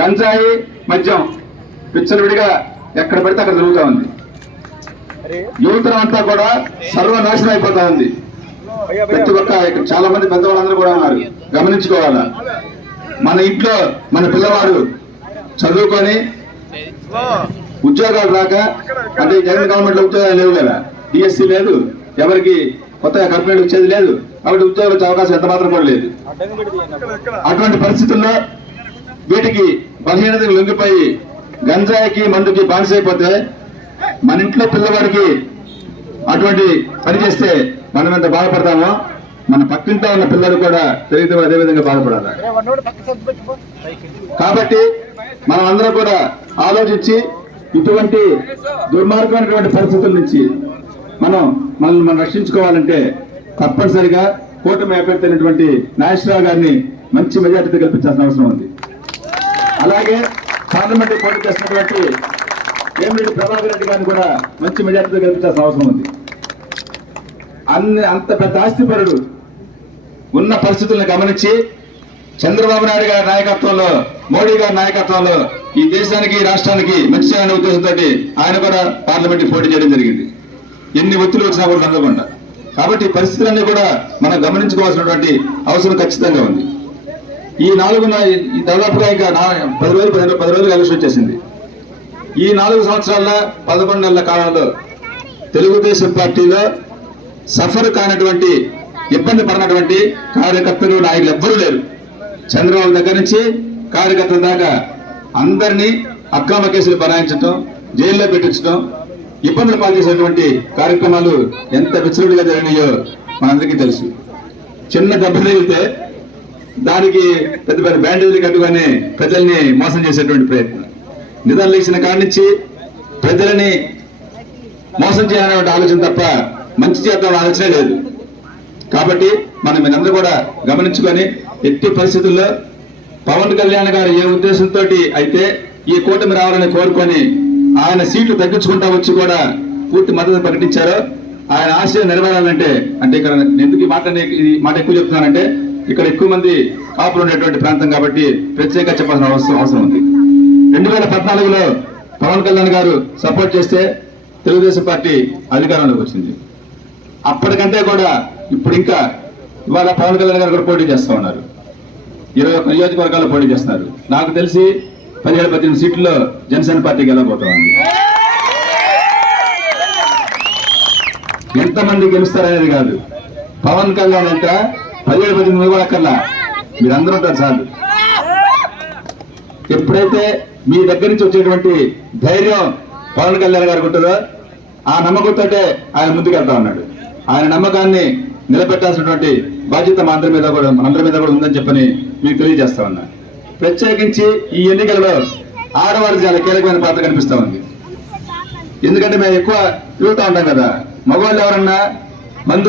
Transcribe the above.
గంజాయి మద్యం విచ్చలవిడిగా ఎక్కడ పడితే అక్కడ జరుగుతూ ఉంది. యువతరం అంతా కూడా సర్వనాశనం అయిపోతా ఉంది. ప్రతి ఒక్క చాలా మంది పెద్దవాళ్ళందరూ కూడా ఉన్నారు. గమనించుకోవాలా? మన ఇంట్లో మన పిల్లవాడు చదువుకొని ఉద్యోగాలు రాక అంటే జగన్ గవర్నమెంట్లో ఉద్యోగాలు లేవు కదా? డిఎస్సి లేదు. ఎవరికి కొత్తగా కంపెనీలు వచ్చేది లేదు. కాబట్టి ఉద్యోగాలు వచ్చే అవకాశం ఎంత మాత్రం కూడా లేదు. అటువంటి పరిస్థితుల్లో వీటికి బలహీనతకు లొంగిపోయి గంజాయికి మందుకి బానిసైపోతే మన ఇంట్లో పిల్లవాడికి అటువంటి పని చేస్తే మనం ఎంత బాధపడతామో మన పక్కింట్లో ఉన్న పిల్లలు కూడా తెలియదు విధంగా బాధపడాలి. కాబట్టి మనం అందరం కూడా ఆలోచించి ఇటువంటి దుర్మార్గమైనటువంటి పరిస్థితుల నుంచి మనం మనల్ని మనం రక్షించుకోవాలంటే తప్పనిసరిగా కూటమి అభ్యర్థి అయినటువంటి నాగేశ్వరరావు గారిని మంచి మెజార్టీతో కల్పించాల్సిన అవసరం ఉంది. అలాగే పార్లమెంట్ పోటీ చేసినటువంటి వేమిరెడ్డి ప్రభాకర్ రెడ్డి గారిని కూడా మంచి మెజార్టీతో గెలిపించాల్సిన అవసరం ఉంది. అన్ని అంత పెద్ద ఆస్తిపరుడు ఉన్న పరిస్థితులను గమనించి చంద్రబాబు నాయుడు గారి నాయకత్వంలో మోడీ గారి నాయకత్వంలో ఈ దేశానికి ఈ రాష్ట్రానికి మంచి చేయాలనే ఉద్దేశంతో ఆయన కూడా పార్లమెంట్ పోటీ చేయడం జరిగింది. ఎన్ని ఒత్తిడి వచ్చినా కూడా అందకుండా కాబట్టి పరిస్థితులన్నీ కూడా మనం గమనించుకోవాల్సినటువంటి అవసరం ఖచ్చితంగా ఉంది. ఈ నాలుగు ఈ దాదాపుగా ఇంకా నా- పది రోజులు పది పది రోజులు ఎలక్షన్ వచ్చేసింది. ఈ నాలుగు సంవత్సరాల పదకొండు నెలల కాలంలో తెలుగుదేశం పార్టీలో సఫర్ కానటువంటి ఇబ్బంది పడినటువంటి కార్యకర్తలు నాయకులు ఎవ్వరూ లేరు. చంద్రబాబు దగ్గర నుంచి కార్యకర్తల దాకా అందరినీ అక్రమ కేసులు బనాయించడం జైల్లో పెట్టించడం ఇబ్బందులు పాల్చేసేటువంటి కార్యక్రమాలు ఎంత విచ్చలుడిగా జరిగినాయో మనందరికీ తెలుసు. చిన్న దెబ్బ తగిలితే దానికి పెద్ద పెద్ద బ్యాండేజీలు కట్టుకొని ప్రజల్ని మోసం చేసేటువంటి ప్రయత్నం. నిధులు ఇచ్చిన కాడి నుంచి ప్రజలని మోసం చేయాలనే ఆలోచన తప్ప మంచి చేద్దాం ఆలోచన లేదు. కాబట్టి మనం మీరందరూ కూడా గమనించుకొని ఎట్టి పరిస్థితుల్లో పవన్ కళ్యాణ్ గారు ఏ ఉద్దేశంతో అయితే ఈ కూటమి రావాలని కోరుకొని ఆయన సీట్లు తగ్గించుకుంటా వచ్చి కూడా పూర్తి మద్దతు ప్రకటించారో ఆయన ఆశయం నెరవేరాలంటే అంటే ఇక్కడ ఎందుకు ఈ మాట ఈ మాట ఎక్కువ చెప్తున్నానంటే ఇక్కడ ఎక్కువ మంది కాపులు ఉండేటువంటి ప్రాంతం కాబట్టి ప్రత్యేకంగా చెప్పాల్సిన అవసరం అవసరం ఉంది. రెండు వేల పద్నాలుగులో పవన్ కళ్యాణ్ గారు సపోర్ట్ చేస్తే తెలుగుదేశం పార్టీ అధికారంలోకి వచ్చింది. అప్పటికంటే కూడా ఇప్పుడు ఇంకా ఇవాళ పవన్ కళ్యాణ్ గారు కూడా పోటీ చేస్తూ ఉన్నారు. ఇరవై ఒక్క నియోజకవర్గాల్లో పోటీ చేస్తున్నారు. నాకు తెలిసి పదిహేడు పద్దెనిమిది సీట్లలో జనసేన పార్టీకి వెళ్ళబోతా ఉంది ఎంతమంది గెలుస్తారనేది కాదు. పవన్ కళ్యాణ్ అంటే పదిహేడు పద్దెనిమిది కూడా అక్కర్లా? మీరందరూ ఉంటారు చాలు. ఎప్పుడైతే మీ దగ్గర నుంచి వచ్చేటువంటి ధైర్యం పవన్ కళ్యాణ్ గారికి ఉంటుందో ఆ నమ్మకంతో ఆయన ముందుకెళ్తా ఉన్నాడు. ఆయన నమ్మకాన్ని నిలబెట్టాల్సినటువంటి బాధ్యత మా అందరి మీద కూడా మనందరి మీద కూడా ఉందని చెప్పని మీకు తెలియజేస్తా ఉన్నా. ప్రత్యేకించి ఈ ఎన్నికలలో ఆడవారికి చాలా కీలకమైన పాత్ర కనిపిస్తా ఉంది. ఎందుకంటే మేము ఎక్కువ తిరుగుతూ ఉంటాం కదా. మగవాళ్ళు ఎవరన్నా మందు